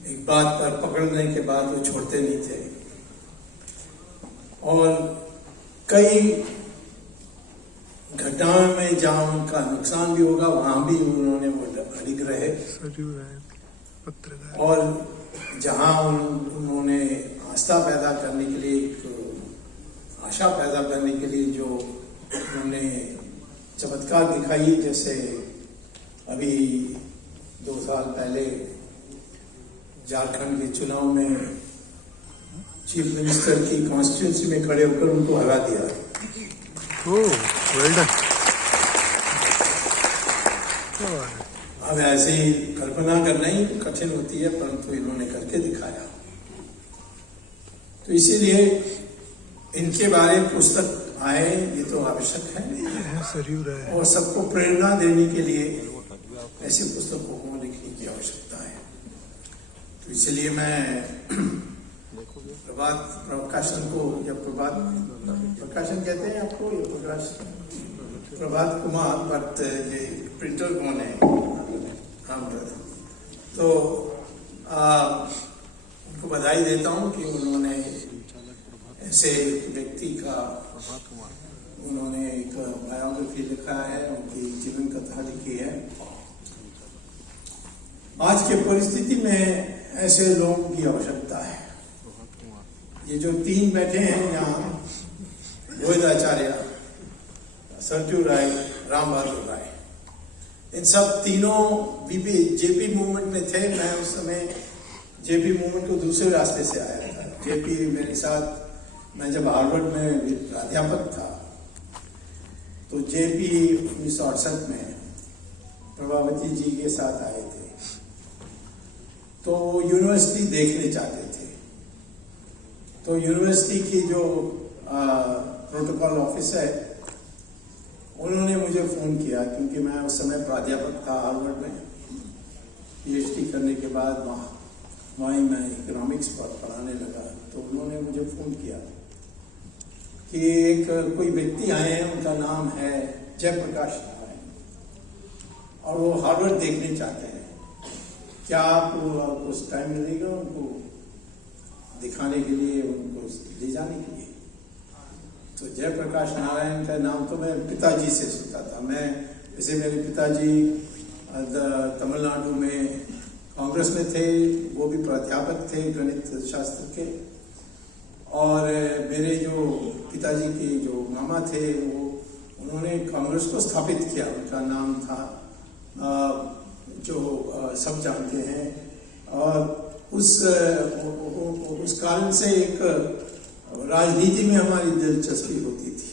एक बात पर पकड़ने के बाद वो छोड़ते नहीं थे और कई घटनाओं में जहां उनका नुकसान भी होगा वहां भी उन्होंने वो अडिग रहे और जहां उन्होंने आस्था पैदा करने के लिए, एक आशा पैदा करने के लिए जो उन्होंने चमत्कार दिखाई, जैसे अभी 2 साल पहले झारखंड के चुनाव में चीफ मिनिस्टर की कॉन्स्टिट्यूंसी में खड़े होकर उनको हरा दिया। अब ऐसे ही कल्पना करना ही कठिन होती है, परंतु इन्होंने करके दिखाया। तो इसीलिए इनके बारे में पुस्तक आए, ये तो आवश्यक है और सबको प्रेरणा देने के लिए ऐसी पुस्तकों को लिखने की आवश्यकता है। तो इसलिए मैं प्रभात प्रकाशन को, या प्रभात प्रकाशन कहते हैं आपको, या प्रभात कुमार भट्ट, ये प्रिंटर कौन है, तो उनको बधाई देता हूं कि उन्होंने ऐसे व्यक्ति का उन्होंने एक बायोग्राफी लिखा है, उनकी जीवन कथा लिखी है। आज के परिस्थिति में ऐसे लोगों की आवश्यकता है। ये जो 3 बैठे हैं यहाँ, रोहित आचार्य, सरजू राय, राम बहादुर राय, इन सब तीनों जेपी मूवमेंट में थे। मैं उस समय जेपी मूवमेंट को दूसरे रास्ते से आया था। जेपी मेरे साथ, मैं जब हार्वर्ड में प्राध्यापक था तो जेपी 1968 में प्रभावती जी के साथ आए थे, तो यूनिवर्सिटी देखने चाहते थे। तो यूनिवर्सिटी की जो प्रोटोकॉल ऑफिस है, उन्होंने मुझे फोन किया, क्योंकि मैं उस समय प्राध्यापक था हार्वर्ड में, पीएचडी करने के बाद वहाँ ही मैं इकोनॉमिक्स पर पढ़ाने लगा। तो उन्होंने मुझे फोन किया कि एक कोई व्यक्ति आए हैं, उनका नाम है जयप्रकाश नारायण, और वो हार्वर्ड देखने चाहते हैं, क्या आपको कुछ टाइम मिलेगा उनको दिखाने के लिए, उनको ले जाने के लिए? तो जयप्रकाश नारायण का नाम तो मैं पिताजी से सुनता था। मैं जैसे मेरे पिताजी तमिलनाडु में कांग्रेस में थे, वो भी प्राध्यापक थे गणित शास्त्र के, और मेरे जो पिताजी के जो मामा थे, वो उन्होंने कांग्रेस को स्थापित किया। उनका नाम था जो सब जानते हैं, और उस कारण से एक राजनीति में हमारी दिलचस्पी होती थी।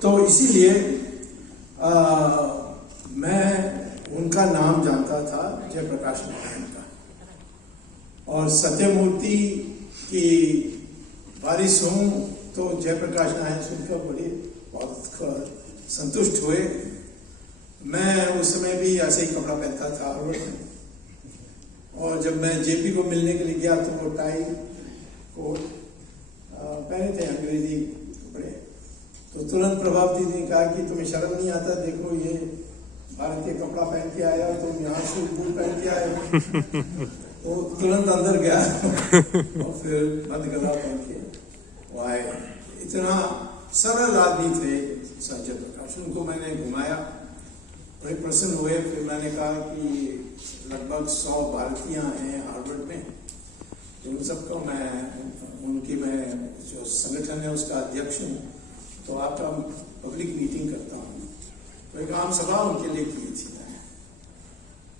तो इसीलिए मैं उनका नाम जानता था, जयप्रकाश नारायण का, और सत्यमूर्ति की बारिश हूं तो जयप्रकाश नारायण सुनकर बहुत संतुष्ट हुए। मैं उस समय भी ऐसे ही कपड़ा पहनता था हार्वर्ड में, और जब मैं जेपी को मिलने के लिए गया तो वो टाई कोट पहने थे, अंग्रेजी कपड़े। तो तुरंत प्रभावती ने कहा कि तुम्हें शर्म नहीं आता, देखो ये भारतीय कपड़ा पहन के आया, तुम यहाँ सूट बूट पहन के आए। तो तुरंत अंदर गया और फिर बंद गला पहन के वो आए। इतना सरल आदमी थे संजय प्रकाश। उनको मैंने घुमाया, बड़े प्रसन्न हुए। फिर मैंने कहा कि लगभग 100 भारतीय हैं हार्वर्ड में, तो उन सबको मैं जो संगठन है उसका अध्यक्ष हूँ, तो आपका पब्लिक मीटिंग करता हूँ। तो एक आम सभा उनके लिए की थी मैंने,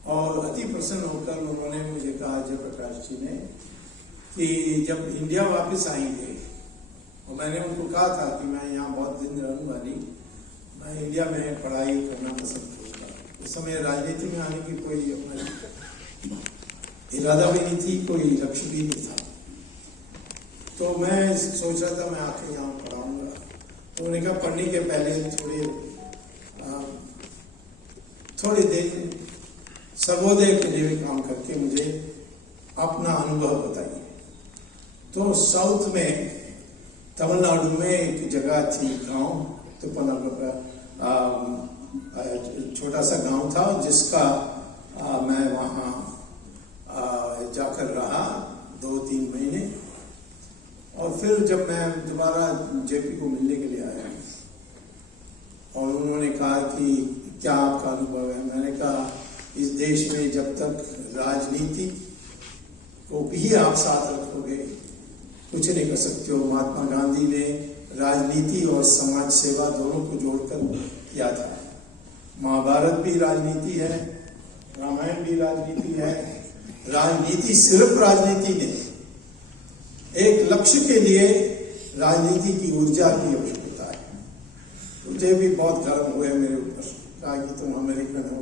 और अति प्रसन्न होकर उन्होंने मुझे कहा, जयप्रकाश जी ने, कि जब इंडिया वापस आएंगे, और मैंने उनको कहा था कि मैं यहाँ बहुत दिन रहूँगा नहीं, मैं इंडिया में पढ़ाई करना पसंद करूँगा। उस समय राजनीति में आने की कोई इरादा भी नहीं थी, कोई लक्ष्य भी नहीं था। तो मैं सोच रहा था मैं आके यहाँ पढ़ाऊँगा। तो उन्होंने कहा पढ़ने के पहले थोड़ी देर सर्वोदय के लिए काम करके मुझे अपना अनुभव बताइए। तो साउथ में तमिलनाडु में एक जगह थी, गांव, तो छोटा सा गांव था, जिसका मैं वहाँ फिर जब मैं दोबारा जेपी को मिलने के लिए आया और उन्होंने कहा कि क्या आपका अनुभव है, मैंने कहा इस देश में जब तक राजनीति को भी आप साथ रखोगे कुछ नहीं कर सकते हो। महात्मा गांधी ने राजनीति और समाज सेवा दोनों को जोड़कर किया था। महाभारत भी राजनीति है, रामायण भी राजनीति है। राजनीति सिर्फ राजनीति नहीं, एक लक्ष्य के लिए राजनीति की ऊर्जा की आवश्यकता है। मुझे भी बहुत गर्व हुए मेरे ऊपर, कहा कि तुम अमेरिकन हो,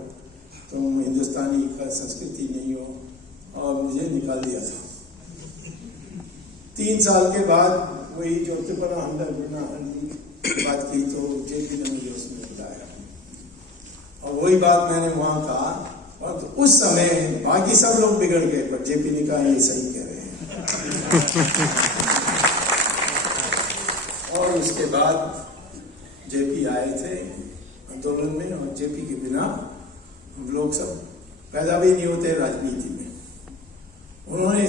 तुम हिंदुस्तानी का संस्कृति नहीं हो, और मुझे निकाल दिया था। 3 साल के बाद वही जो तिपरा की बात की तो जेपी ने मुझे उसमें बताया, और वही बात मैंने वहां कहा। और तो उस समय बाकी सब लोग बिगड़ गए, पर जेपी ने कहा ये सही कह रहे हैं। और उसके बाद जेपी आए थे आंदोलन में, और जेपी के बिना हम लोग सब पैदा भी नहीं होते राजनीति में। उन्होंने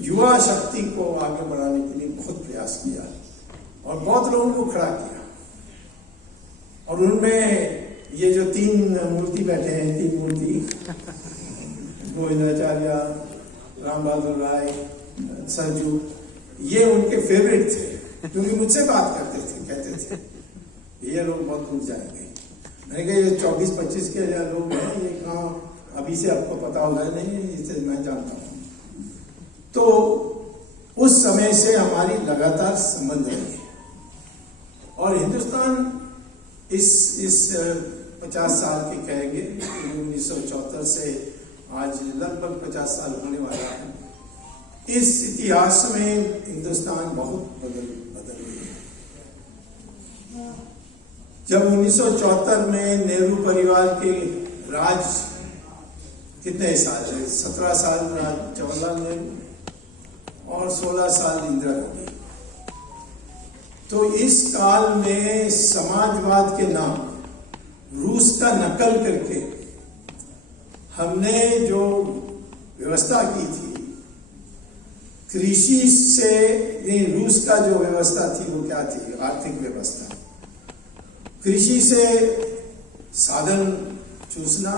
युवा शक्ति को आगे बढ़ाने के लिए बहुत प्रयास किया और बहुत लोगों को खड़ा किया। और उनमें ये जो 3 मूर्ति बैठे हैं, 3 मूर्ति, गोविंदाचार्य, राम बहादुर राय, सरजू, ये उनके फेवरेट थे, क्योंकि मुझसे बात करते थे, कहते थे ये लोग बहुत दूर जाएंगे। मैंने कहा ये 24-25 के लोग हैं, ये कहाँ अभी से आपको पता होगा? नहीं, इसे मैं जानता हूँ। तो उस समय से हमारी लगातार संबंध रही है, और हिंदुस्तान इस 50 साल के कहेंगे, 1974 से आज लगभग 50 साल होने वाला है। इस इतिहास में हिंदुस्तान बहुत बदल गई है। जब 1974 में नेहरू परिवार के राज कितने साल है? 17 साल जवाहरलाल नेहरू और 16 साल इंदिरा गांधी। तो इस काल में समाजवाद के नाम रूस का नकल करके हमने जो व्यवस्था की थी, कृषि से, ये रूस का जो व्यवस्था थी वो क्या थी? आर्थिक व्यवस्था। कृषि से साधन चूसना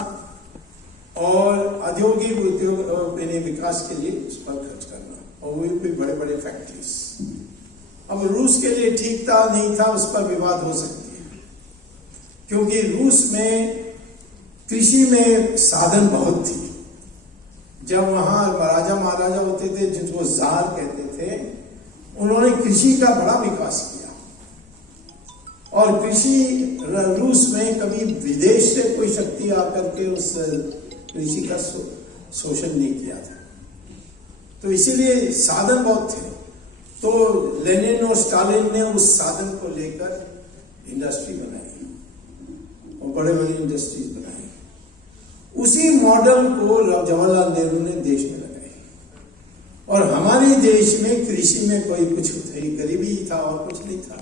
और औद्योगिक उद्योग विकास के लिए उस पर खर्च करना, और वो भी बड़े बड़े फैक्ट्रीज। अब रूस के लिए ठीक था नहीं था, उस पर विवाद हो सकती है, क्योंकि रूस में कृषि में साधन बहुत थी। जब वहां राजा महाराजा होते थे, जिनको जार कहते थे, उन्होंने कृषि का बड़ा विकास किया। और कृषि रूस में कभी विदेश से कोई शक्ति आकर के उस कृषि का शोषण नहीं किया था। तो इसीलिए साधन बहुत थे। तो लेनिन और स्टालिन ने उस साधन को लेकर इंडस्ट्री बनाई और बड़े बड़े इंडस्ट्रीज बनाई। उसी मॉडल को जवाहरलाल नेहरू ने देश में लगाई। और हमारे देश में कृषि में कोई कुछ गरीबी था और कुछ नहीं था,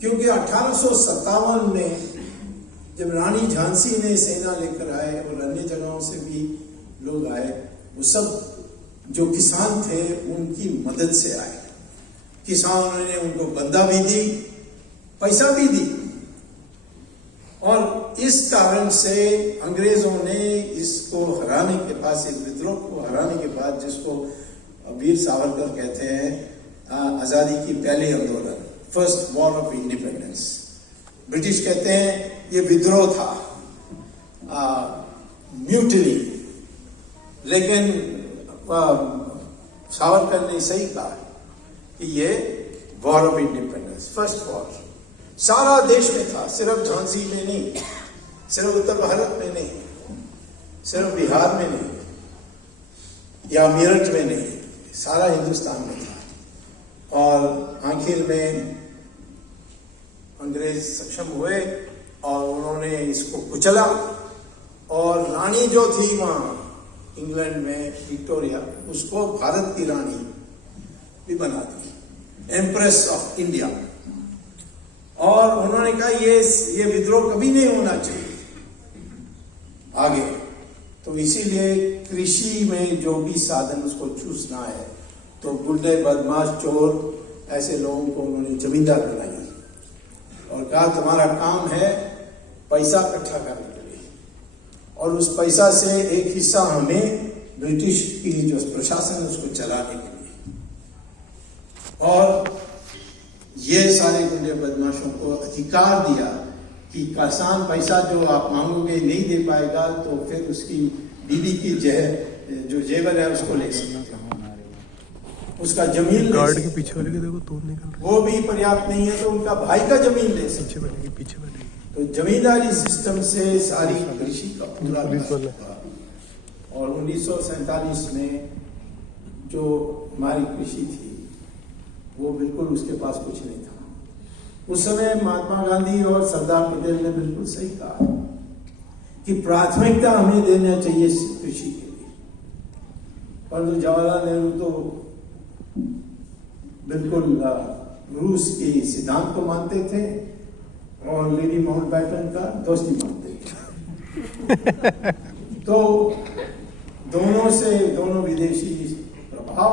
क्योंकि 1857 में जब रानी झांसी ने सेना लेकर आए और अन्य जगहों से भी लोग आए, वो सब जो किसान थे उनकी मदद से आए। किसानों ने उनको बंदा भी दी, पैसा भी दी, और इस कारण से अंग्रेजों ने इसको हराने के बाद, इस विद्रोह को हराने के बाद, जिसको वीर सावरकर कहते हैं आजादी की पहली आंदोलन, first war of independence, British कहते हैं ये विद्रोह था, म्यूटिनी। लेकिन सावरकर ने सही कहा कि ये war of independence, first war सारा देश में था, सिर्फ झांसी में नहीं, सिर्फ उत्तर भारत में नहीं, सिर्फ बिहार में नहीं, या मेरठ में नहीं, सारा हिंदुस्तान में था। और आखिर में अंग्रेज सक्षम हुए और उन्होंने इसको कुचला, और रानी जो थी वहां इंग्लैंड में, विक्टोरिया, उसको भारत की रानी भी बना दी, एम्प्रेस ऑफ इंडिया। और उन्होंने कहा ये विद्रोह कभी नहीं होना चाहिए आगे। तो इसीलिए कृषि में जो भी साधन उसको चूसना है, तो गुंडे, बदमाश, चोर ऐसे लोगों को उन्होंने जमींदार बनाया और कहा तुम्हारा काम है पैसा इकट्ठा करने के लिए, और उस पैसा से एक हिस्सा हमें ब्रिटिश की जो प्रशासन है उसको चलाने के लिए। और ये सारे गुंडे बदमाशों को अधिकार दिया कि किसान पैसा जो आप मांगोगे नहीं दे पाएगा तो फिर उसकी बीवी की जो जेवर है उसको ले सकते, उसका जमीन गार्ड के पीछे वाले के देखो तोड़ निकल रहा वो भी पर्याप्त नहीं है तो उनका भाई का जमीन ले सकते। पीछे वाले के पीछे वाले तो जमींदारी सिस्टम से सारी कृषि का पूरा पुलिस वाले। और 1947 में जो हमारी कृषि थी वो बिल्कुल उसके पास कुछ नहीं था। उस समय महात्मा गांधी और सरदार पटेल ने बिल्कुल सही कहा कि प्राथमिकता हमें देना चाहिए कृषि के लिए, परंतु जवाहरलाल नेहरू तो बिल्कुल रूस के सिद्धांत को मानते थे और लेडी माउंटबैटन का दोस्ती मानते थे। तो दोनों विदेशी प्रभाव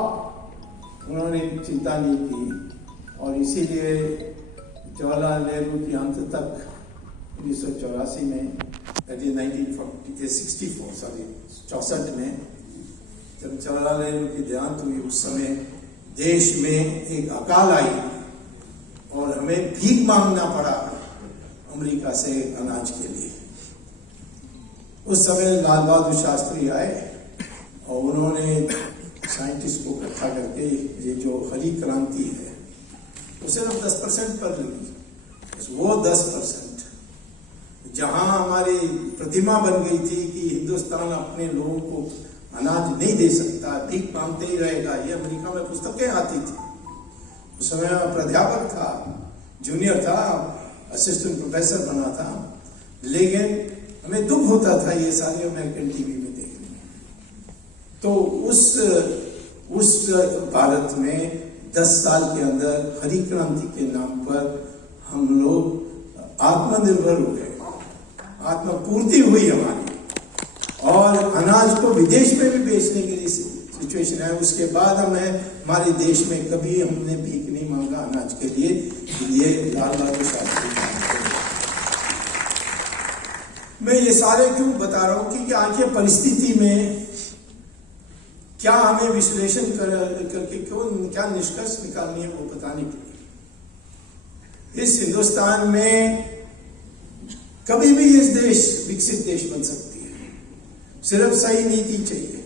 उन्होंने चिंता नहीं की और इसीलिए जवाहरलाल नेहरू की अंत तक 1984 में 64 में जब जवाहरलाल नेहरू की देहांत हुई उस समय देश में एक अकाल आई और हमें भीख मांगना पड़ा अमेरिका से अनाज के लिए। उस समय लाल बहादुर शास्त्री आए और उन्होंने साइंटिस्ट को इकट्ठा करके ये जो हरी क्रांति है वो सिर्फ 10% पर लगी। वो 10% जहां हमारी प्रतिमा बन गई थी कि हिंदुस्तान अपने लोगों को अनाज नहीं दे सकता, भीख मांगते ही रहेगा, ये अमेरिका में पुस्तकें आती थी। उस समय मैं प्राध्यापक था, जूनियर था, असिस्टेंट प्रोफेसर बना था, लेकिन हमें दुख होता था ये सारे अमेरिकन टीवी में देखने में। तो उस भारत में 10 साल के अंदर हरी क्रांति के नाम पर हम लोग आत्मनिर्भर हो गए, आत्मपूर्ति हुई हमारी, और अनाज को विदेश में भी बेचने के लिए सिचुएशन है। उसके बाद हमारे देश में कभी हमने भीख नहीं मांगा अनाज के लिए। ये लाल बहादुर शास्त्री। मैं ये सारे क्यों बता रहा हूं कि आज की परिस्थिति में क्या हमें विश्लेषण करके क्या निष्कर्ष निकालनी है वो बताने के लिए। इस हिंदुस्तान में कभी भी इस देश विकसित देश बन सकती है, सिर्फ सही नीति चाहिए।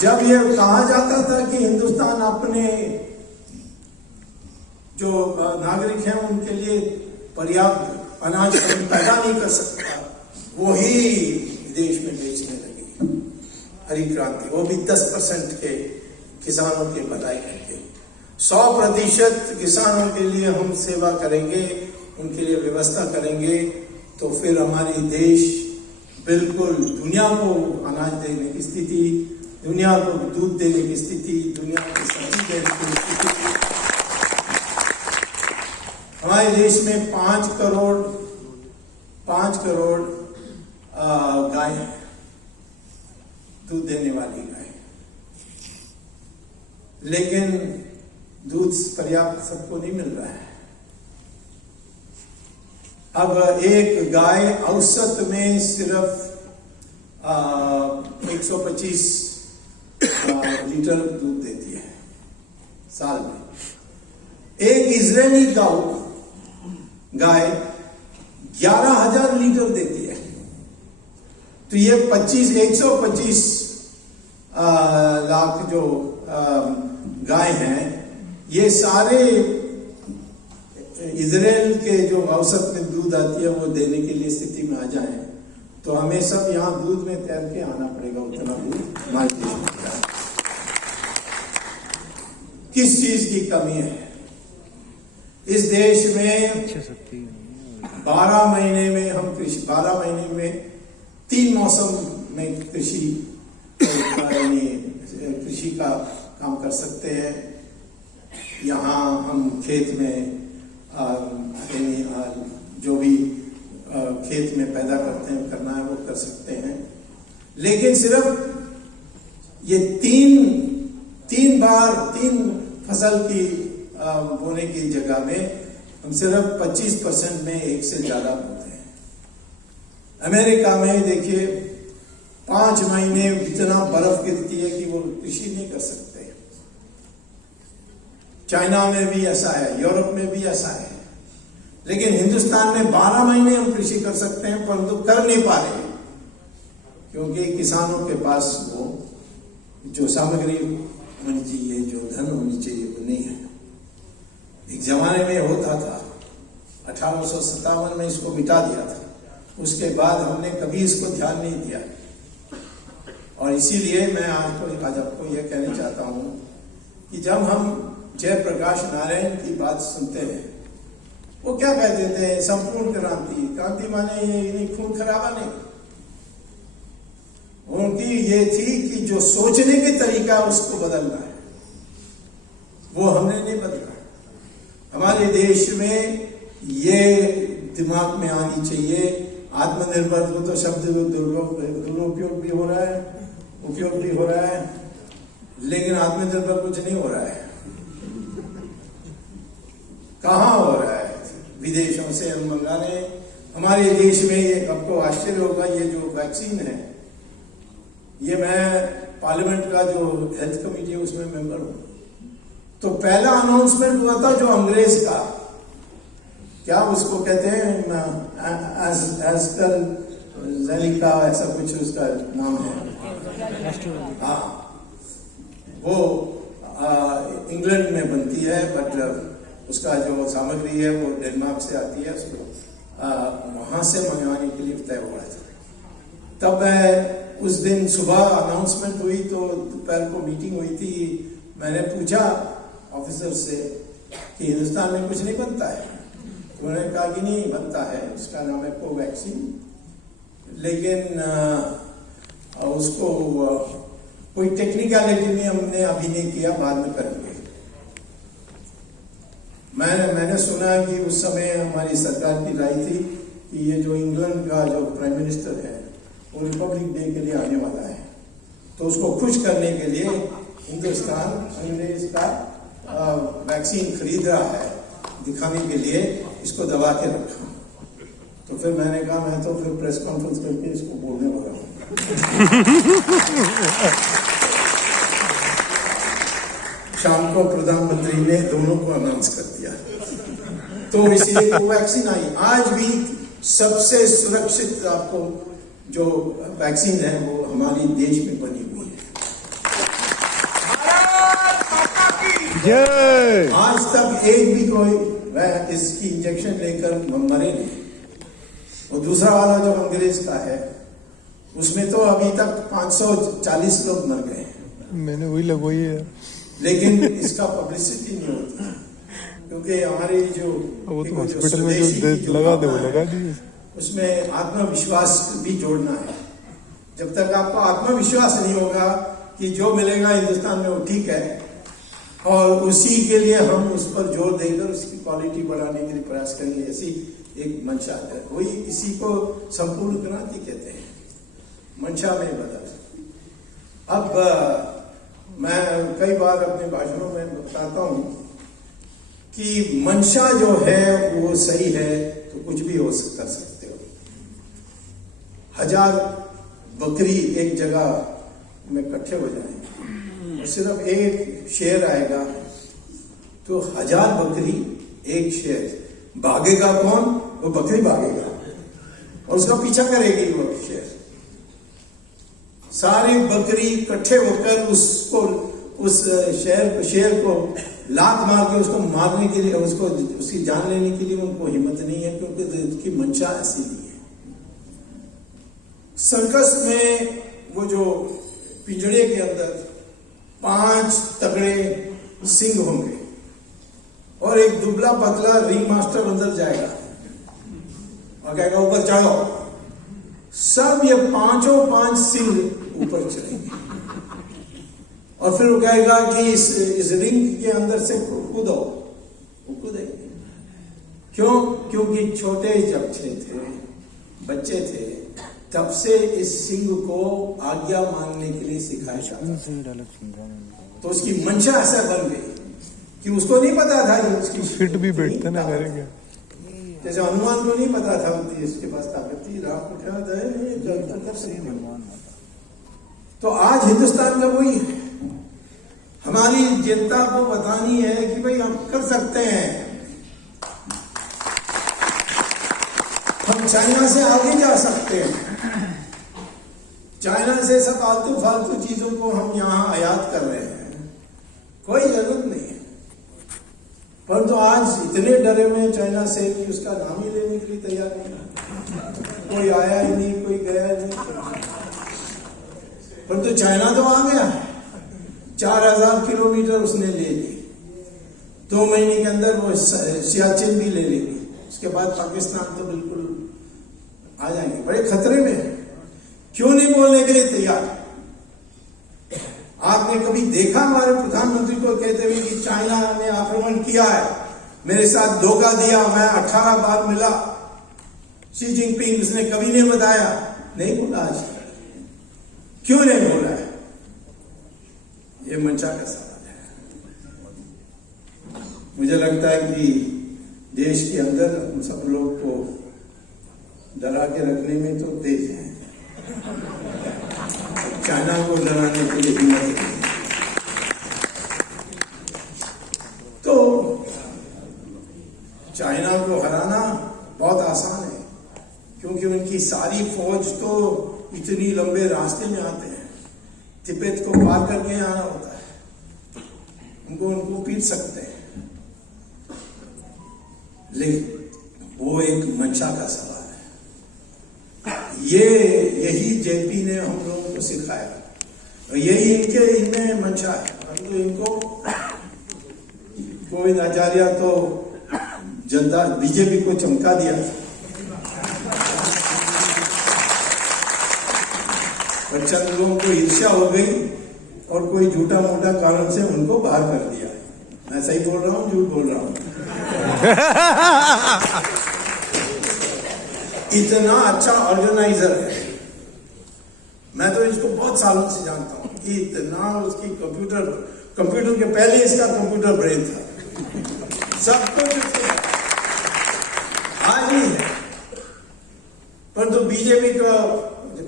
जब यह कहा जाता था कि हिंदुस्तान अपने जो नागरिक हैं उनके लिए पर्याप्त अनाज पैदा नहीं कर सकता, वही विदेश में बेचने लगी हरी क्रांति, वो भी 10% के किसानों के भलाई करके। 100% किसानों के लिए हम सेवा करेंगे, उनके लिए व्यवस्था करेंगे, तो फिर हमारी देश बिल्कुल दुनिया को अनाज देने की स्थिति, दुनिया को दूध देने की स्थिति, दुनिया को सब्जी देने की स्थिति। हमारे देश में 5 करोड़ गाय है, दूध देने वाली गाय, लेकिन दूध पर्याप्त सबको नहीं मिल रहा है। अब एक गाय औसत में सिर्फ 125 लीटर दूध देती है साल में। एक इजरायली गाय 11,000 लीटर देती है। तो ये 125 लाख जो गाय हैं, ये सारे इजराइल के जो औसत में दूध आती है वो देने के लिए स्थिति में आ जाए तो हमें सब यहाँ दूध में तैर के आना पड़ेगा, उतना दूध हमारे देश में। किस चीज की कमी है इस देश में? 12 महीने में हम कृषि, 12 महीने में 3 मौसम में कृषि का काम कर सकते हैं। यहाँ हम खेत में जो भी खेत में पैदा करते हैं करना है वो कर सकते हैं, लेकिन सिर्फ ये तीन बार 3 फसल की बोने की जगह में हम सिर्फ 25% में एक से ज्यादा बोते हैं। अमेरिका में देखिए 5 महीने इतना बर्फ गिरती है कि वो कृषि नहीं कर सकते। चाइना में भी ऐसा है, यूरोप में भी ऐसा है, लेकिन हिंदुस्तान में 12 महीने हम कृषि कर सकते हैं, परंतु कर नहीं पा रहे क्योंकि किसानों के पास वो जो सामग्री होनी चाहिए, जो धन होनी चाहिए, वो नहीं है। एक जमाने में होता था, 1857 में इसको मिटा दिया था, उसके बाद हमने कभी इसको ध्यान नहीं दिया। और इसीलिए मैं आज आपको यह कहना चाहता हूं कि जब हम जयप्रकाश नारायण की बात सुनते हैं, वो क्या कह देते हैं, संपूर्ण क्रांति माने ये नहीं, खून खराबा नहीं। उनकी ये थी कि जो सोचने के तरीका उसको बदलना है, वो हमने नहीं बदला। हमारे देश में ये दिमाग में आनी चाहिए, आत्मनिर्भर को तो शब्द दुरुपयोग भी हो रहा है, उपयोग भी हो रहा है, लेकिन आत्मनिर्भर कुछ नहीं हो रहा है। कहां हो रहा है? विदेशों से हम मंगा रहे हैं। हमारे देश में ये आपको आश्चर्य होगा, ये जो वैक्सीन है, ये मैं पार्लियामेंट का जो हेल्थ कमेटी है उसमें मेंबर हूं। तो पहला अनाउंसमेंट हुआ था जो अंग्रेज का, क्या उसको कहते हैं, एस्ट्राजेनेका ऐसा कुछ उसका नाम है। हाँ, वो इंग्लैंड में बनती है, बट उसका जो सामग्री है वो डेनमार्क से आती है, उसको वहां से मंगवाने के लिए तय हुआ था। तब उस दिन सुबह अनाउंसमेंट हुई तो दोपहर को मीटिंग हुई थी। मैंने पूछा ऑफिसर से कि हिंदुस्तान में कुछ नहीं बनता है? उन्होंने कहा कि नहीं बनता है, उसका नाम है कोवैक्सीन, लेकिन उसको कोई टेक्निकलिटी में हमने अभी नहीं किया, बाद में करेंगे। मैंने सुना है कि उस समय हमारी सरकार की राय थी कि ये जो इंग्लैंड का जो प्राइम मिनिस्टर है वो रिपब्लिक डे के लिए आने वाला है, तो उसको खुश करने के लिए हिंदुस्तान अंग्रेज का वैक्सीन खरीद रहा है, दिखाने के लिए इसको दबा के रखा। तो फिर मैंने कहा मैं तो फिर प्रेस कॉन्फ्रेंस करके इसको बोलने वाला हूँ। शाम को प्रधानमंत्री ने दोनों को अनाउंस कर दिया, तो इसलिए कोवैक्सीन आई। आज भी सबसे सुरक्षित आपको जो वैक्सीन है वो हमारी देश में बनी हुई है। आज तक एक भी कोई इसकी इंजेक्शन लेकर मरे नहीं। और दूसरा वाला जो अंग्रेज का है उसमें तो अभी तक 540 लोग मर गए हैं। मैंने वही लगवाई है, लेकिन इसका पब्लिसिटी नहीं होती क्योंकि हमारी जो वो तो हॉस्पिटल में जो लगा दे वो लगा दी। उसमें आत्मविश्वास भी जोड़ना है। जब तक आपको आत्मविश्वास नहीं होगा कि जो मिलेगा हिंदुस्तान में वो ठीक है, और उसी के लिए हम उस पर जोर देकर उसकी क्वालिटी बढ़ाने के लिए प्रयास करेंगे, ऐसी एक मंशा है। वही इसी को संपूर्ण क्रांति कहते हैं, मंशा में बदल। अब मैं कई बार अपने भाषणों में बताता हूं कि मंशा जो है वो सही है तो कुछ भी हो कर सकते हो। 1000 बकरी एक जगह में इकट्ठे हो जाए और सिर्फ एक शेर आएगा तो 1000 बकरी एक शेर, भागेगा कौन? वो बकरी भागेगा और उसका पीछा करेगी वो शेर। सारी बकरी इकट्ठे होकर उसको उस शेर को लात मार के उसको मारने के लिए, उसको उसकी जान लेने के लिए उनको हिम्मत नहीं है, क्योंकि उसकी मंशा ऐसी नहीं है। सर्कस में वो जो पिंजड़े के अंदर 5 तगड़े सिंह होंगे और एक दुबला पतला रिंग मास्टर अंदर जाएगा और कहेगा ऊपर चढ़ो। सब ये 5 सिंह ऊपर चढ़ेंगे और फिर वो कहेगा कि इस रिंग के अंदर से कूदो, वो कूदेंगे। क्यों? क्योंकि छोटे जब थे, बच्चे थे, तब से इस सिंह को आज्ञा मानने के लिए सिखाया जाता, तो उसकी मंशा ऐसा बन गई कि उसको नहीं पता था कि उसकी फिट भी बैठते ना करेंगे। जैसे हनुमान को नहीं पता था कि इसके पास ताकत थी, राम को क्या तो आज हिंदुस्तान का वही है, हमारी जनता को बतानी है कि भाई हम कर सकते हैं, हम चाइना से आगे जा सकते हैं। चाइना से सब आलतू फालतू चीजों को हम यहां आयात कर रहे हैं, कोई जरूरत नहीं है। परंतु आज इतने डरे हुए हैं चाइना से कि उसका नाम ही लेने के लिए तैयार नहीं, कोई आया ही नहीं, कोई गया नहीं। परंतु चाइना तो आ गया, 4000 किलोमीटर उसने ले ली, 2 महीने के अंदर वो सियाचिन भी ले लेगी, उसके बाद पाकिस्तान तो बिल्कुल आ जाएंगे, बड़े खतरे में। क्यों नहीं बोलने के लिए तैयार? आपने कभी देखा हमारे प्रधानमंत्री को कहते हुए कि चाइना ने आक्रमण किया है, मेरे साथ धोखा दिया, मैं 18 बार मिला शी जिनपिंग, उसने कभी नहीं बताया, नहीं बोला आज तक। क्यों नहीं बोला है? ये मंशा का सवाल है। मुझे लगता है कि देश के अंदर हम सब लोग को डरा के रखने में तो तेज है, चाइना को डराने के लिए हिम्मत नहीं। तो चाइना को हराना बहुत आसान है, क्योंकि उनकी सारी फौज तो इतनी लंबे रास्ते में आते हैं, तिब्बत को पार करके आना होता है, उनको पीट सकते हैं। लेकिन वो एक मंशा का सवाल है। यही जेपी ने हम लोगों को सिखाया, और यही इनमें मंशा है। हम तो इनको गोविंद आचार्य तो जनता बीजेपी को चमका दिया, और चंद लोगों को ईर्ष्या हो गई और कोई झूठा मोटा कारण से उनको बाहर कर दिया। मैं सही बोल रहा हूं, झूठ बोल रहा हूं? इतना अच्छा ऑर्गेनाइजर है, मैं तो इसको बहुत सालों से जानता हूं, इतना उसकी कंप्यूटर के पहले इसका कंप्यूटर ब्रेन था, सब कुछ आज ही है। परंतु बीजेपी का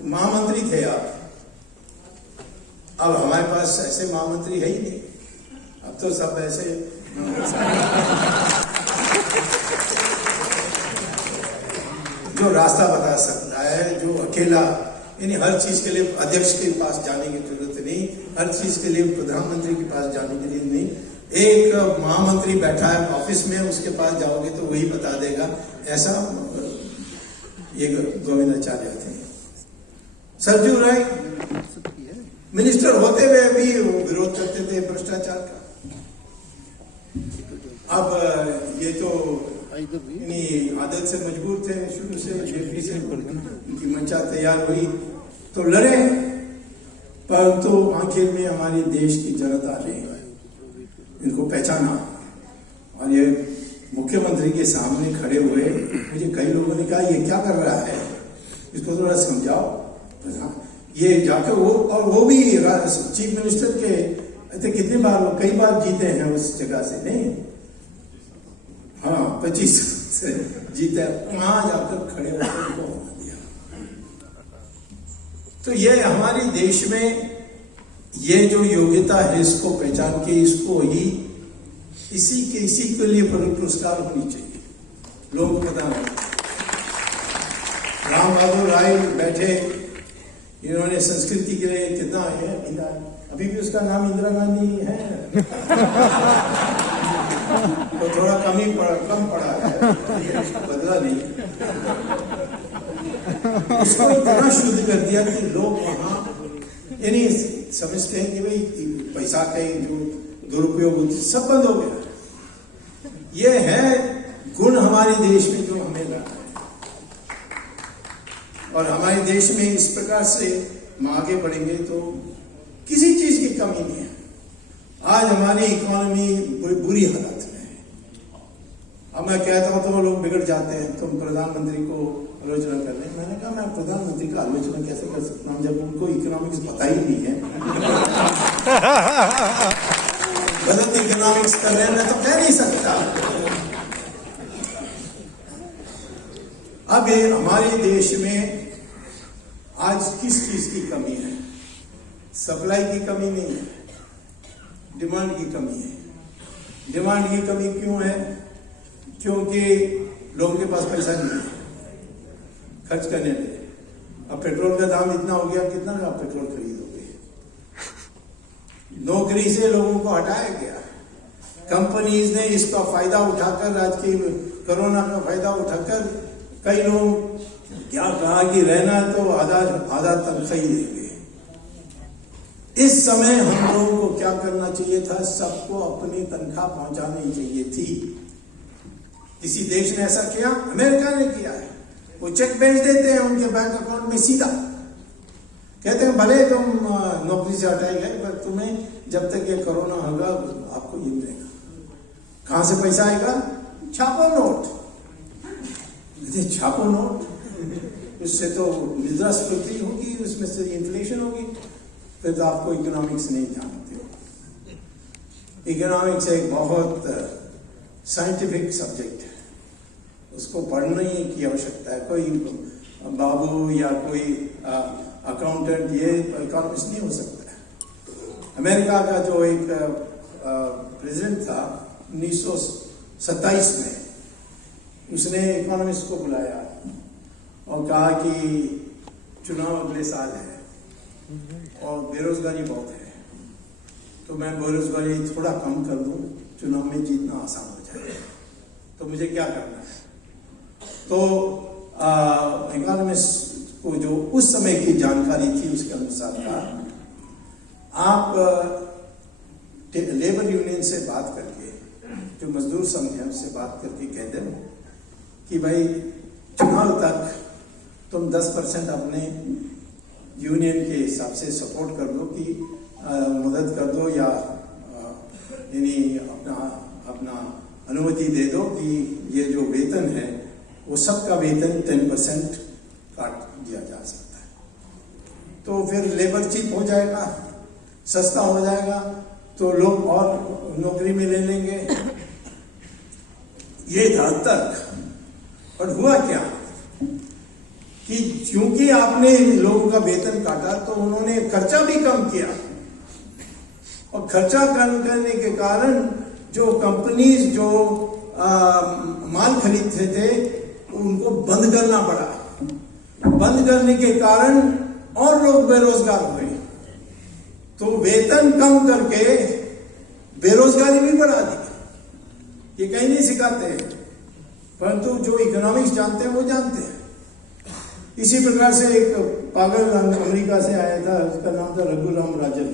महामंत्री थे आप, अब हमारे पास ऐसे महामंत्री है ही नहीं, अब तो सब ऐसे जो रास्ता बता सकता है, जो अकेला, यानी हर चीज के लिए अध्यक्ष के पास जाने की जरूरत नहीं, हर चीज के लिए प्रधानमंत्री के पास जाने के लिए नहीं, एक महामंत्री बैठा है ऑफिस में, उसके पास जाओगे तो वही बता देगा। ऐसा ये गोविंदाचार्य थे। सरजू राय मिनिस्टर होते हुए भी विरोध करते थे भ्रष्टाचार का। अब ये तो आदत से मजबूर थे, शुरू से जेपी से उनकी मंशा तैयार हुई तो लड़े, परंतु आखिर में हमारे देश की जनता ने इनको पहचाना और ये मुख्यमंत्री के सामने खड़े हुए। मुझे कई लोगों ने कहा ये क्या कर रहा है, इसको थोड़ा समझाओ। ये जाकर वो भी चीफ मिनिस्टर के कितनी बार, वो कई बार जीते हैं उस जगह से, नहीं हाँ 25 से जीते, वहां जाकर खड़े होकर उनको होना दिया। तो ये हमारे देश में ये जो योग्यता है, इसको पहचान के इसको ही इसी के लिए पुरस्कार होनी चाहिए। लोगों को पता नहीं, राम बहादुर राय बैठे, इन्होंने संस्कृति के लिए कितना है, अभी भी उसका नाम इंदिरा गांधी है तो थोड़ा कम पड़ा है, बदला नहीं, उसको इतना शुद्ध कर दिया कि लोग वहां यानी समझते हैं कि भाई पैसा का जो दुरुपयोग सब बंद हो गया। ये है गुण हमारे देश में जो हमें लगा है, और हमारे देश में इस प्रकार से हम आगे बढ़ेंगे तो किसी चीज की कमी नहीं है। आज हमारी इकोनॉमी बुरी हालत में है। अब मैं कहता हूं तो लोग बिगड़ जाते हैं, तुम प्रधानमंत्री को आलोचना कर रहे हैं। मैंने कहा मैं प्रधानमंत्री का आलोचना कैसे कर सकता हूँ जब उनको इकोनॉमिक्स पता ही नहीं है। गलत इकोनॉमिक्स कर रहे हैं, मैं तो कह नहीं सकता। अब ये हमारे देश में आज किस चीज की कमी है? सप्लाई की कमी नहीं है, डिमांड की कमी है। डिमांड की कमी क्यों है? क्योंकि लोगों के पास पैसा नहीं है खर्च करने लिए। अब पेट्रोल का दाम इतना हो गया, कितना का आप पेट्रोल खरीदोगे? नौकरी से लोगों को हटाया गया। कंपनीज ने इसका फायदा उठाकर, आज की कोरोना का फायदा उठाकर कई लोग क्या कहा कि रहना तो आधा तनख्वाह ही देंगे। इस समय हम लोगों को क्या करना चाहिए था? सबको अपनी तनख्वाह पहुंचानी चाहिए थी। किसी देश ने ऐसा किया? अमेरिका ने किया है। वो चेक भेज देते हैं उनके बैंक अकाउंट में सीधा, कहते हैं भले तुम नौकरी से हटाए गए पर तुम्हें जब तक ये कोरोना होगा आपको ये मिलेगा। कहां से पैसा आएगा? छापो नोट। छापो नोट, उससे तो मुद्रास्फीति होगी, उसमें से इन्फ्लेशन होगी, फिर तो आपको इकोनॉमिक्स नहीं जानते हो। इकोनॉमिक्स एक बहुत साइंटिफिक सब्जेक्ट है, उसको पढ़ने की आवश्यकता है। कोई बाबू या कोई अकाउंटेंट ये इकोनॉमिस्ट नहीं हो सकता है। अमेरिका का जो एक प्रेसिडेंट था 1927 में, उसने इकोनॉमिस्ट को बुलाया और कहा कि चुनाव अगले साल है और बेरोजगारी बहुत है, तो मैं बेरोजगारी थोड़ा कम कर दूं, चुनाव में जीतना आसान हो जाए, तो मुझे क्या करना है? तो इकोनॉमिस्ट को जो उस समय की जानकारी थी उसके अनुसार कहा, आप लेबर यूनियन से बात करके, जो मजदूर संघ है उससे बात करके कह दें कि भाई चुनाव तक तुम 10% अपने यूनियन के हिसाब से सपोर्ट कर दो कि मदद कर दो या यानी अपना अनुमति दे दो कि ये जो वेतन है वो सबका वेतन 10% काट दिया जा सकता है। तो फिर लेबर चीप हो जाएगा, सस्ता हो जाएगा, तो लोग और नौकरी में ले लेंगे। ये था तक। और हुआ क्या कि क्योंकि आपने लोगों का वेतन काटा तो उन्होंने खर्चा भी कम किया, और खर्चा कम करने के कारण जो कंपनीज जो माल खरीदते थे उनको बंद करना पड़ा। बंद करने के कारण और लोग बेरोजगार हुए, तो वेतन कम करके बेरोजगारी भी बढ़ा दी। ये कहीं नहीं सिखाते हैं, परंतु जो इकोनॉमिक्स जानते हैं वो जानते हैं। इसी प्रकार से एक पागल अमेरिका से आया था, उसका नाम था Raghuram Rajan,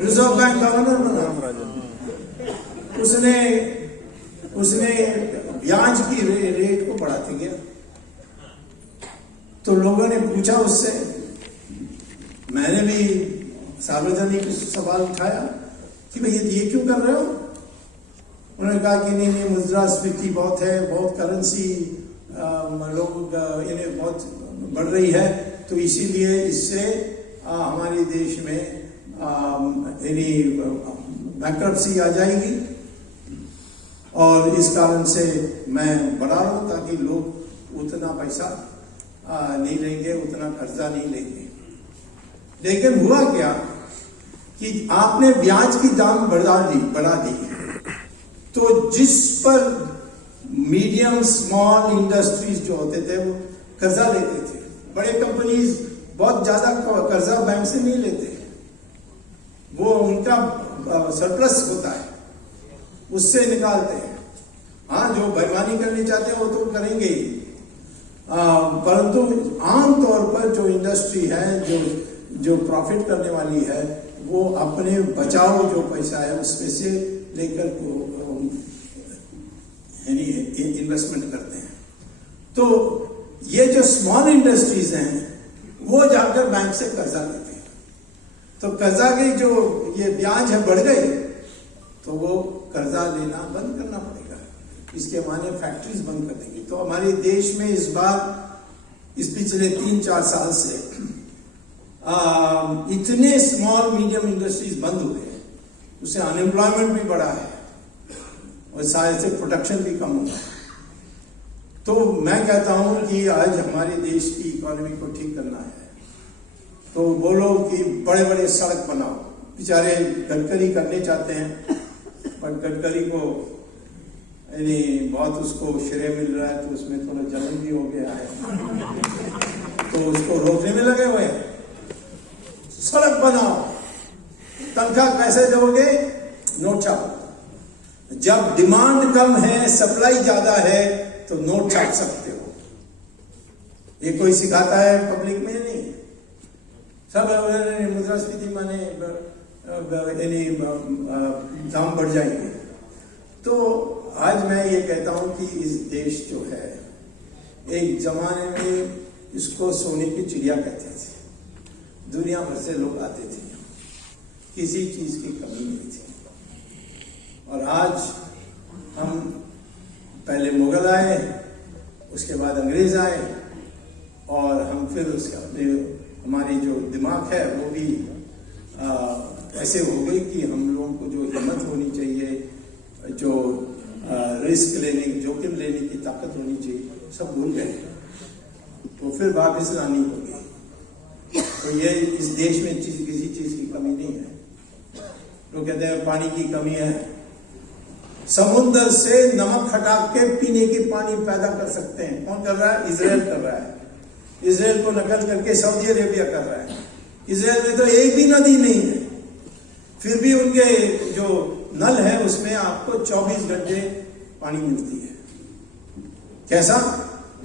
reserve bank governor बना। उसने ब्याज की रेट को बढ़ाते गया। तो लोगों ने पूछा उससे, मैंने भी सार्वजनिक सवाल उठाया कि भाई ये क्यों कर रहे हो? उन्होंने कहा कि नहीं मुद्रास्फीति बहुत है, बहुत करेंसी लोग इन्हें बहुत बढ़ रही है, तो इसीलिए इससे हमारे देश में बैंक्रप्सी आ जाएगी, और इस कारण से मैं बढ़ा रहा हूं ताकि लोग उतना पैसा नहीं लेंगे, उतना कर्जा नहीं लेंगे। लेकिन हुआ क्या कि आपने ब्याज की दाम बढ़ा दी, तो जिस पर मीडियम स्मॉल इंडस्ट्रीज जो होते थे वो कर्जा लेते थे। बड़े कंपनीज बहुत ज्यादा कर्जा बैंक से नहीं लेते, वो उनका सरप्लस होता है उससे निकालते हैं। हाँ, जो बेईमानी करनी चाहते हैं वो तो करेंगे ही, परंतु आमतौर पर जो इंडस्ट्री है जो प्रॉफिट करने वाली है वो अपने बचाव जो पैसा है उसमें से लेकर इन्वेस्टमेंट करते हैं। तो ये जो स्मॉल इंडस्ट्रीज हैं वो जाकर बैंक से कर्जा लेते हैं, तो कर्जा की जो ये ब्याज है बढ़ गई, तो वो कर्जा लेना बंद करना पड़ेगा। इसके माने फैक्ट्रीज बंद कर देंगे। तो हमारे देश में इस बार इस पिछले 3-4 साल से इतने स्मॉल मीडियम इंडस्ट्रीज बंद हुए हैं, उससे अनएम्प्लॉयमेंट भी बढ़ा है और शायद से प्रोडक्शन भी कम हुआ है। तो मैं कहता हूं कि आज हमारे देश की इकोनॉमी को ठीक करना है तो बोलो कि बड़े बड़े सड़क बनाओ। बेचारे गडकरी करने चाहते हैं पर गडकरी को यानी बहुत उसको श्रेय मिल रहा है तो उसमें थोड़ा जलन भी हो गया है तो उसको रोकने में लगे हुए हैं। सड़क बनाओ, तनख्वाह कैसे दोगे? नोट छापो। जब डिमांड कम है, सप्लाई ज्यादा है तो नोट छाप सकते हो। ये कोई सिखाता है पब्लिक में? नहीं। सब मुद्रास्फीति माने दाम बढ़ जाएंगे। तो आज मैं ये कहता हूं कि इस देश जो है, एक जमाने में इसको सोने की चिड़िया कहते थे, दुनिया भर से लोग आते थे, किसी चीज की कमी नहीं थी। और आज हम पहले मुगल आए, उसके बाद अंग्रेज आए और हम फिर उसके अपने हमारी जो दिमाग है वो भी ऐसे हो गई कि हम लोगों को जो हिम्मत होनी चाहिए, जो रिस्क लेने, जोखिम लेने की ताकत होनी चाहिए, सब भूल गए। तो फिर वापस लानी होगी। तो ये इस देश में किसी चीज की कमी नहीं है। लोग कहते हैं पानी की कमी है। समुद्र से नमक हटा के पीने की पानी पैदा कर सकते हैं। कौन कर रहा है? इजराइल कर रहा है। इजराइल को नकल करके सऊदी अरेबिया कर रहा है। इजराइल में तो एक भी नदी नहीं है, फिर भी उनके जो नल है उसमें आपको 24 घंटे पानी मिलती है। कैसा?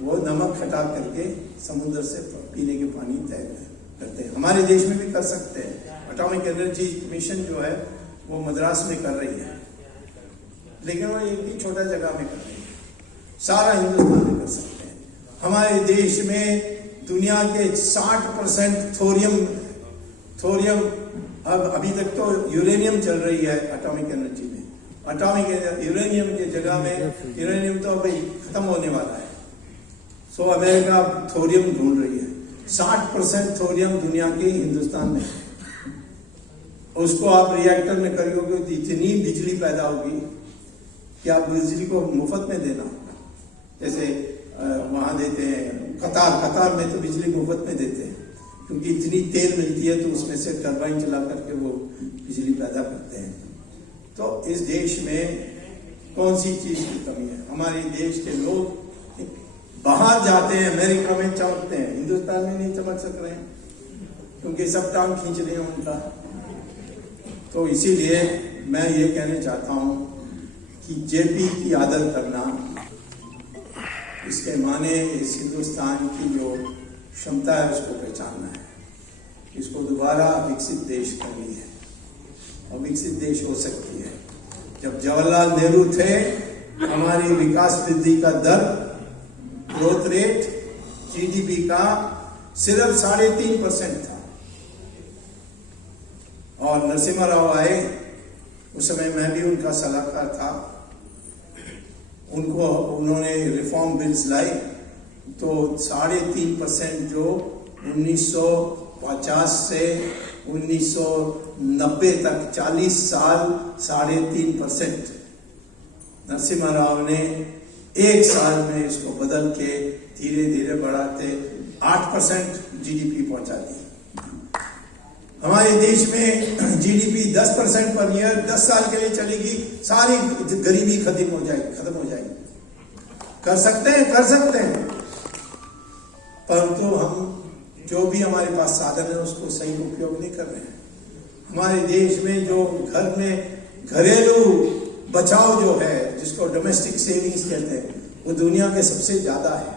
वो नमक हटा करके समुद्र से पीने के पानी तय करते हैं। हमारे देश में भी कर सकते हैं। एटॉमिक एनर्जी कमीशन जो है वो मद्रास में कर रही है, लेकिन वो एक ही छोटा जगह में कर रही है, सारा हिंदुस्तान में कर सकते हैं। हमारे देश में दुनिया के 60% थोरियम अब अभी तक तो यूरेनियम चल रही है एटॉमिक एनर्जी में। एटॉमिक यूरेनियम की जगह में यूरेनियम तो अभी खत्म होने वाला है। सो अमेरिका थोरियम ढूंढ रही है। 60% थोरियम दुनिया के हिंदुस्तान में है। उसको आप रिएक्टर में करोगे तो इतनी बिजली पैदा होगी कि आप बिजली को मुफ्त में देना, जैसे वहां देते हैं कतार में तो बिजली मुफ्त में देते हैं क्योंकि इतनी तेल मिलती है तो उसमें से टरबाइन चला करके वो बिजली पैदा करते हैं। तो इस देश में कौन सी चीज की कमी है? हमारे देश के लोग बाहर जाते हैं, अमेरिका में चमकते हैं, हिंदुस्तान में नहीं चमक सक रहे हैं क्योंकि सब टांग खींच रहे हैं उनका। तो इसीलिए मैं ये कहना चाहता हूं कि जेपी की आदत करना, इसके माने इस हिंदुस्तान की जो क्षमता है उसको पहचानना है, इसको दोबारा विकसित देश करनी है और विकसित देश हो सकती है। जब जवाहरलाल नेहरू थे, हमारी विकास वृद्धि का दर, ग्रोथ रेट जीडीपी का सिर्फ 3.5% था और नरसिम्हा राव आए, उस समय मैं भी उनका सलाहकार था। उन्होंने रिफॉर्म बिल्स लाई तो 3.5% जो 1950 से 1990 तक 40 साल 3.5%, नरसिम्हा राव ने एक साल में इसको बदल के धीरे धीरे बढ़ाते 8% जीडीपी पहुंचा दी। हमारे देश में जीडीपी 10% पर ईयर 10 साल के लिए चलेगी, सारी गरीबी खत्म हो जाएगी। कर सकते हैं परंतु हम जो भी हमारे पास साधन है उसको सही उपयोग नहीं कर रहे हैं। हमारे देश में जो घर में घरेलू बचाव जो है, जिसको डोमेस्टिक सेविंग्स कहते हैं, वो दुनिया के सबसे ज्यादा है।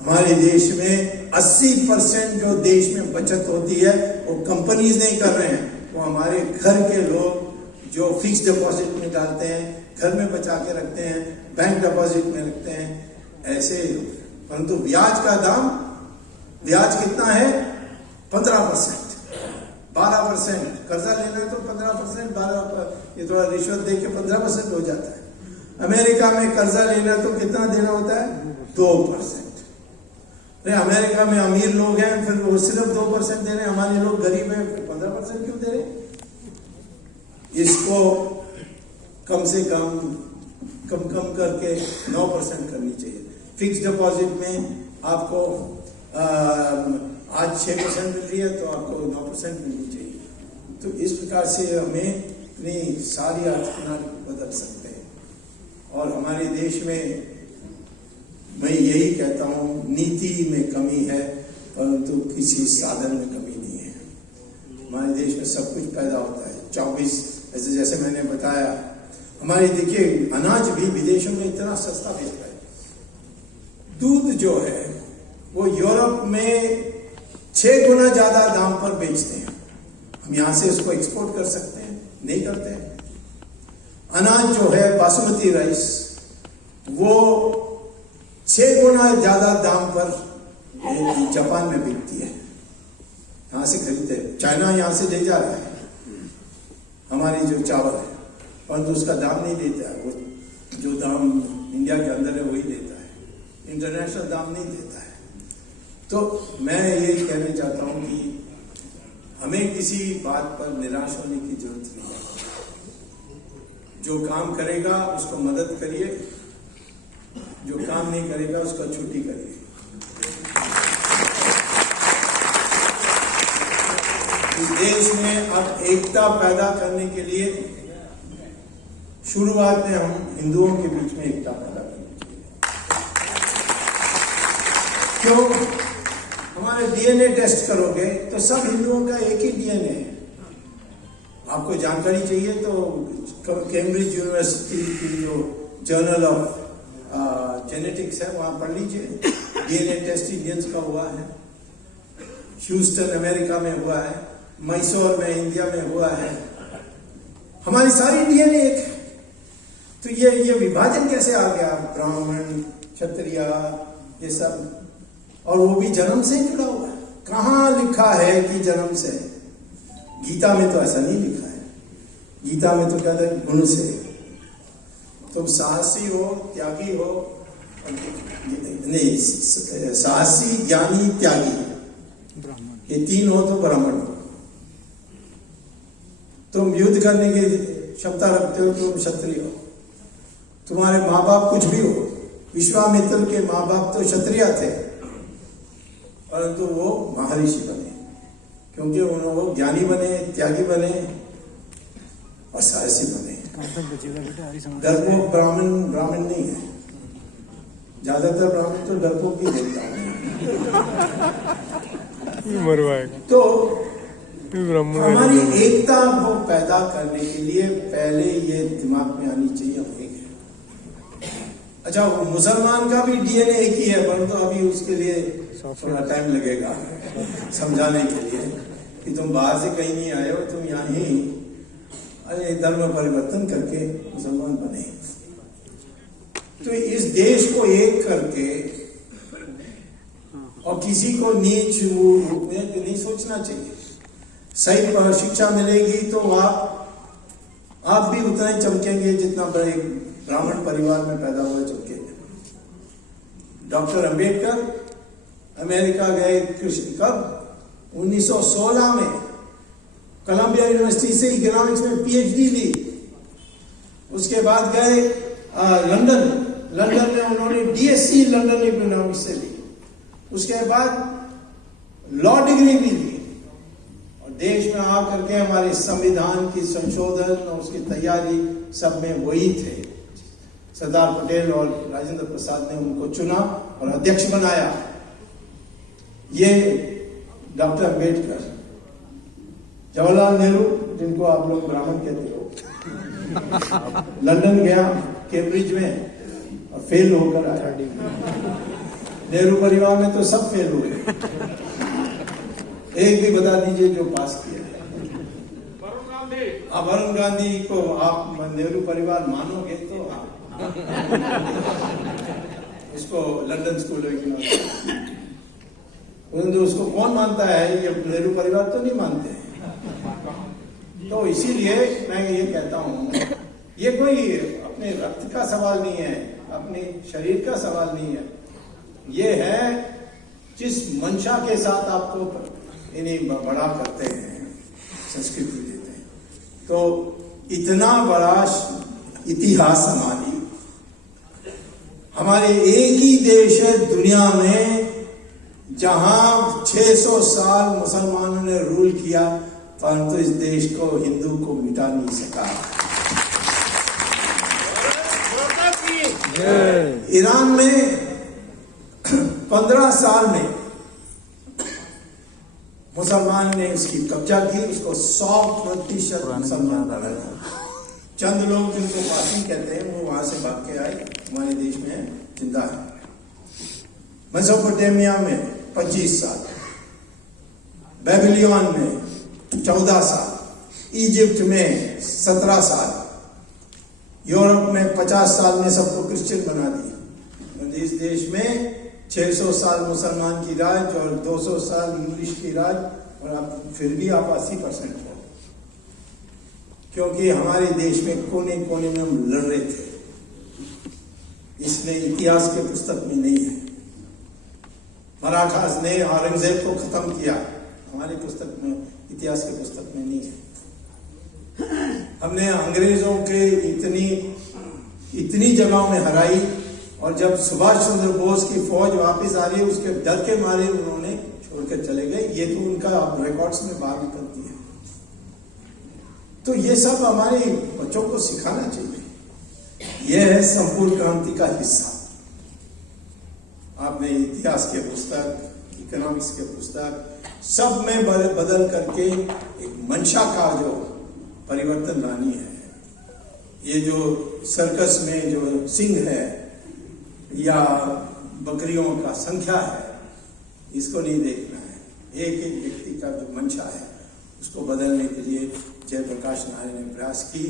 हमारे देश में 80% जो देश में बचत होती है वो कंपनीज नहीं कर रहे हैं, वो हमारे घर के लोग जो फिक्स डिपॉजिट में डालते हैं, घर में बचा के रखते हैं, बैंक डिपॉजिट में रखते हैं, ऐसे। परंतु ब्याज कितना है? 15%, 12%। कर्जा लेना है तो 15%, 12%, ये थोड़ा रिश्वत दे के 15% हो जाता है। अमेरिका में कर्जा लेना तो कितना देना होता है? 2%। अरे अमेरिका में अमीर लोग हैं, फिर वो सिर्फ 2% दे रहे हैं, हमारे लोग गरीब हैं, फिर 15% क्यों दे रहे हैं? इसको कम से कम करके 9% करनी चाहिए। फिक्स डिपॉजिट में आपको आज 6% मिल रही है तो आपको 9% मिलनी चाहिए। तो इस प्रकार से हमें अपनी सारी अर्थ प्रणाली को बदल सकते हैं। और हमारे देश में मैं यही कहता हूँ, नीति में कमी है परंतु किसी साधन में कमी नहीं है। हमारे देश में सब कुछ पैदा होता है। 24 जैसे मैंने बताया, हमारे देखिए अनाज भी विदेशों में इतना सस्ता बिक रहा है। दूध जो है वो यूरोप में 6 गुना ज्यादा दाम पर बेचते हैं। हम यहां से उसको एक्सपोर्ट कर सकते हैं? नहीं करते हैं। अनाज जो है बासमती राइस, वो 6 गुना ज्यादा दाम पर जापान में बिकती है। यहां से खरीदते हैं, चाइना यहां से ले जा रहा है हमारी जो चावल है, परंतु उसका दाम नहीं देता है। वो जो दाम इंडिया के अंदर है वही देता है, इंटरनेशनल दाम नहीं देता है। तो मैं ये कहना चाहता हूं कि हमें किसी बात पर निराश होने की जरूरत नहीं है। जो काम करेगा उसको मदद करिए, जो काम नहीं करेगा उसका छुट्टी करिए। इस देश में अब एकता पैदा करने के लिए शुरुआत में हम हिंदुओं के बीच में एकता पैदा करनी चाहिए। क्यों? हमारे डीएनए टेस्ट करोगे तो सब हिंदुओं का एक ही डीएनए है। आपको जानकारी चाहिए तो कैम्ब्रिज यूनिवर्सिटी की जो जर्नल ऑफ जेनेटिक्स है वहां पढ़ लीजिए। डीएनए टेस्ट इंडियंस का हुआ है, ह्यूस्टन अमेरिका में हुआ है, मैसूर में इंडिया में हुआ है। हमारी सारी डीएनए एक है। तो ये विभाजन कैसे आ गया? ब्राह्मण, क्षत्रिय, ये सब, और वो भी जन्म से जुड़ा हुआ है। कहां लिखा है कि जन्म से? गीता में तो ऐसा नहीं लिखा है। गीता में तो कहता है गुण से। तुम साहसी हो, त्यागी हो, नहीं, साहसी, ज्ञानी, त्यागी, ये 3 हो तो ब्राह्मण हो। तुम युद्ध करने की क्षमता रखते हो तो क्षत्रिय हो। तुम्हारे माँ बाप कुछ भी हो, विश्वामित्र के माँ बाप तो क्षत्रिय थे परंतु वो महर्षि बने, क्योंकि उन्होंने ज्ञानी बने, त्यागी बने और साहसी बने। डरपोक ब्राह्मण नहीं है। ज्यादातर ब्राह्मण तो डरपोक ही देता है। तो हमारी एकता को पैदा करने के लिए पहले ये दिमाग में आनी चाहिए हम एक है। अच्छा, मुसलमान का भी डीएनए एक ही है, परंतु तो अभी उसके लिए थोड़ा टाइम लगेगा समझाने के लिए कि तुम बाहर से कहीं नहीं आए हो, तुम यहाँ ही धर्म परिवर्तन करके मुसलमान बने। तो इस देश को एक करके और किसी को नीच नहीं सोचना चाहिए। सही शिक्षा मिलेगी तो आप भी उतना ही चमकेंगे जितना बड़े ब्राह्मण परिवार में पैदा हुए चमकेंगे। डॉक्टर अंबेडकर अमेरिका गए कब? 1916 में कोलंबिया यूनिवर्सिटी से इकोनॉमिक्स में पीएचडी ली। उसके बाद गए लंदन में उन्होंने डीएससी लंदन इकोनॉमिक्स से ली। उसके बाद लॉ डिग्री भी ली और देश में आकर के हमारे संविधान की संशोधन और उसकी तैयारी सब में वही थे। सरदार पटेल और राजेंद्र प्रसाद ने उनको चुना और अध्यक्ष बनाया। ये डॉक्टर अंबेडकर, जवाहरलाल नेहरू, जिनको आप लोग ब्राह्मण कहते हो, लंदन गया कैम्ब्रिज में और फेल होकर आया। नेहरू परिवार में तो सब फेल हुए, एक भी बता दीजिए जो पास किया। वरुण गांधी को आप नेहरू परिवार मानोगे तो उसको लंदन स्कूल परंतु उसको कौन मानता है? ये नेहरू परिवार तो नहीं मानते। तो इसीलिए मैं ये कहता हूं, ये कोई अपने रक्त का सवाल नहीं है, अपने शरीर का सवाल नहीं है, ये है जिस मंशा के साथ आपको इन्हें बड़ा करते हैं, संस्कृति देते हैं। तो इतना बड़ा इतिहास हमारे एक ही देश है दुनिया में जहां 600 साल मुसलमानों ने रूल किया, परंतु इस देश को, हिंदू को मिटा नहीं सका। ईरान में 15 साल में मुसलमान ने उसकी कब्जा की, उसको 100% मुसलमान बनाया। चंद लोग जिनको पासी कहते हैं वो वहां से भाग के आए, हमारे देश में जिंदा है। मेसोपोटामिया में 25 साल, बेबीलोन में 14 साल, इजिप्ट में 17 साल, यूरोप में 50 साल में सबको क्रिश्चियन बना दिया। इस देश में 600 साल मुसलमान की राज और 200 साल इंग्लिश की राज, और आप फिर भी आप 80% हो, क्योंकि हमारे देश में कोने कोने में हम लड़ रहे थे। इसमें इतिहास के पुस्तक में नहीं है। मराठास ने औरंगजेब को खत्म किया, हमारी पुस्तक में, इतिहास के पुस्तक में नहीं है। हमने अंग्रेजों के इतनी जगहों में हराई, और जब सुभाष चंद्र बोस की फौज वापस आ रही है, उसके डर के मारे उन्होंने छोड़कर चले गए। ये तो उनका रिकॉर्ड्स में बात करती है। तो ये सब हमारे बच्चों को सिखाना चाहिए। यह है संपूर्ण क्रांति का हिस्सा। आपने इतिहास के पुस्तक, इकोनॉमिक्स के पुस्तक, सब में बदल करके एक मंशा का जो परिवर्तन लानी है। ये जो सर्कस में जो सिंह है या बकरियों का संख्या है, इसको नहीं देखना है। एक एक व्यक्ति का जो मंशा है उसको बदलने के लिए जयप्रकाश नारायण ने प्रयास की,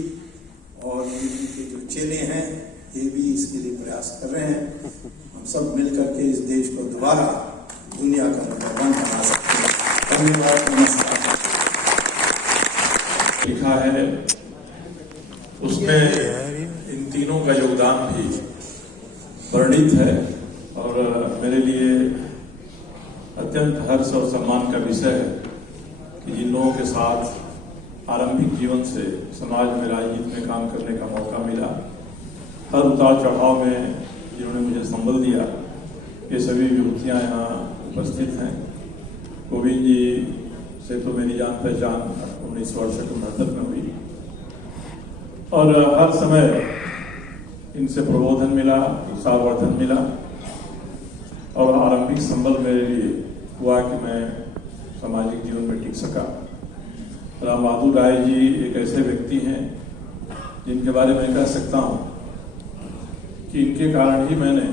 और उनके जो चेले हैं ये भी इसके लिए प्रयास कर रहे हैं। हम सब मिलकर के इस देश को दोबारा दुनिया का नंबर 1 बना सकते हैं। धन्यवाद, नमस्कार। लिखा है उसमें इन तीनों का योगदान भी वर्णित है, और मेरे लिए अत्यंत हर्ष और सम्मान का विषय है कि जिन लोगों के साथ आरंभिक जीवन से समाज में, राजनीति में काम करने का मौका मिला, हर उतार चढ़ाव में जिन्होंने मुझे संबल दिया, ये सभी विभूतियाँ यहाँ उपस्थित हैं। गोविंद जी से तो मेरी जान पहचान 1969 में हुई, और हर समय इनसे प्रबोधन मिला, उत्साहवर्धन मिला, और आरंभिक संबल मेरे लिए हुआ कि मैं सामाजिक जीवन में टिक सका। राम बहादुर राय जी एक ऐसे व्यक्ति हैं जिनके बारे में कह सकता हूँ कि इनके कारण ही मैंने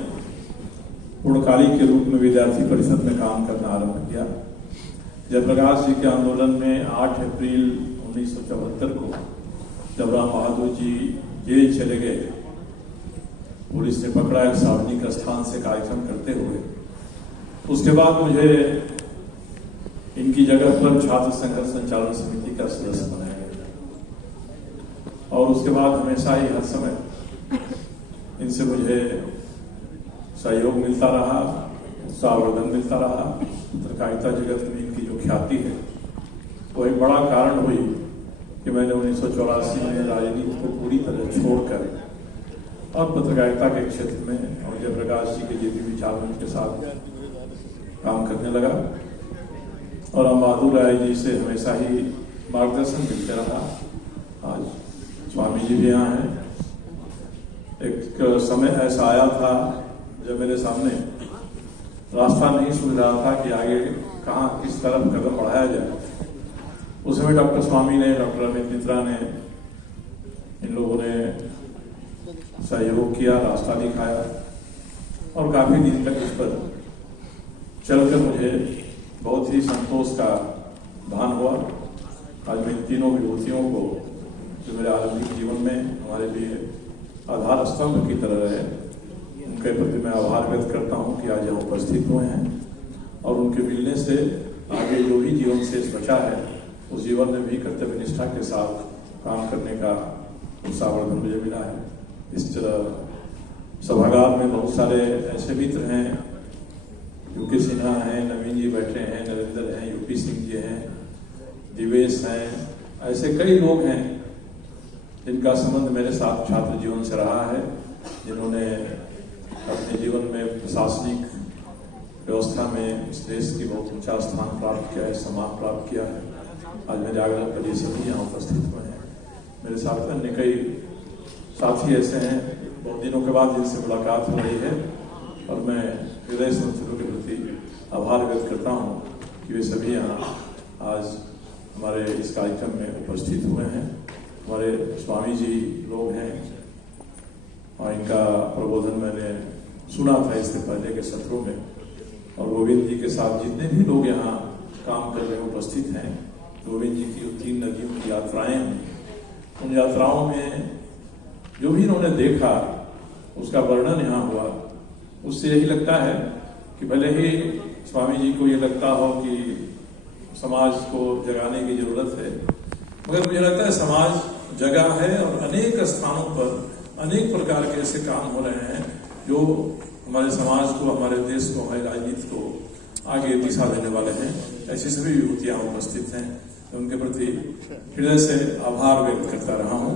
पूर्णकालिक के रूप में विद्यार्थी परिषद में काम करना आरंभ किया। जयप्रकाश जी के आंदोलन में 8 अप्रैल 1974 को जब राम बहादुर जी जेल चले गए, पुलिस ने पकड़ा एक सार्वजनिक स्थान से कार्यक्रम करते हुए, उसके बाद मुझे इनकी जगह पर छात्र संघर्ष संचालन समिति का सदस्य बनाया गया, और उसके बाद हमेशा ही हर समय इनसे मुझे सहयोग मिलता रहा, उत्साहवर्धन मिलता रहा। पत्रकारिता जगत में इनकी जो ख्याति है वो एक बड़ा कारण हुई कि मैंने 1984 में राजनीति को पूरी तरह छोड़कर और पत्रकारिता के क्षेत्र में और जयप्रकाश जी के जेपी विचार मंच के साथ काम करने लगा, और राम बहादुर राय जी से हमेशा ही मार्गदर्शन मिलते रहा। आज स्वामी जी भी यहाँ हैं। एक समय ऐसा आया था जब मेरे सामने रास्ता नहीं सुन रहा था कि आगे कहाँ किस तरफ कदम बढ़ाया जाए। उस समय डॉक्टर स्वामी ने, डॉक्टर अमित मित्रा ने, इन लोगों ने सहयोग किया, रास्ता दिखाया, और काफी दिन तक इस पर चलकर मुझे बहुत ही संतोष का भान हुआ। आज मैं इन तीनों विभूतियों को जो मेरे आरंभिक जीवन में हमारे लिए आधार स्तंभ की तरह रहे, उनके प्रति मैं आभार व्यक्त करता हूं कि आज यहाँ उपस्थित हुए हैं, और उनके मिलने से आगे जो भी जीवन शेष बचा है उस जीवन में भी कर्तव्य निष्ठा के साथ काम करने का उत्साहवर्धन मुझे मिला है। इस सभागार में बहुत सारे ऐसे मित्र हैं, यूके सिन्हा हैं, नवीन जी बैठे हैं, नरेंद्र हैं, यूपी सिंह जी हैं, दिवेश हैं, ऐसे कई लोग हैं जिनका संबंध मेरे साथ छात्र जीवन से रहा है, जिन्होंने अपने जीवन में प्रशासनिक व्यवस्था में इस देश की बहुत ऊंचा स्थान प्राप्त किया है, सम्मान प्राप्त किया है। आज मेरे आग्रह पर ये सभी यहाँ उपस्थित हुए हैं। मेरे साथ अन्य कई साथी ऐसे हैं बहुत दिनों के बाद जिनसे मुलाकात हो रही है, और मैं हृदय से उन सबों के प्रति आभार व्यक्त करता हूँ कि वे सभी यहाँ आज हमारे इस कार्यक्रम में उपस्थित हुए हैं। हमारे स्वामी जी लोग हैं और इनका प्रबोधन मैंने सुना था इससे पहले के सत्रों में, और गोविंद जी के साथ जितने भी लोग यहाँ काम कर रहे उपस्थित हैं, गोविंद जी की 3 नदियों की यात्राएं हैं, उन यात्राओं में जो भी इन्होंने देखा उसका वर्णन यहाँ हुआ। उससे यही लगता है कि भले ही स्वामी जी को ये लगता हो कि समाज को जगाने की जरूरत है, मगर मुझे लगता है समाज जगा है और अनेक स्थानों पर अनेक प्रकार के ऐसे काम हो रहे हैं जो हमारे समाज को, हमारे देश को, हमारी राजनीति को आगे दिशा देने वाले हैं। ऐसी सभी विभूतियां उपस्थित हैं, उनके प्रति हृदय से आभार व्यक्त करता रहा हूं।